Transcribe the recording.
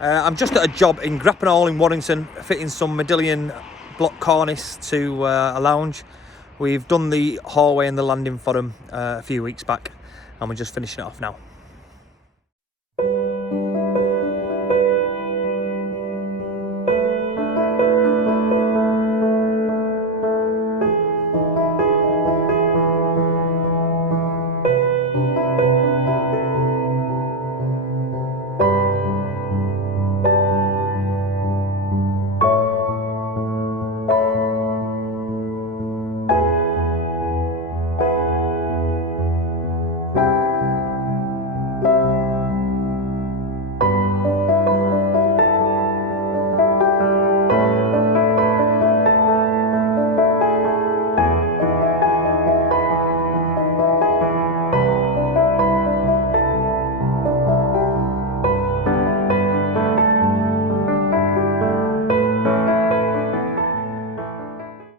I'm just at a job in Grappenhall in Warrington, fitting some modillion block cornice to a lounge. We've done the hallway and the landing for them a few weeks back, and we're just finishing it off now.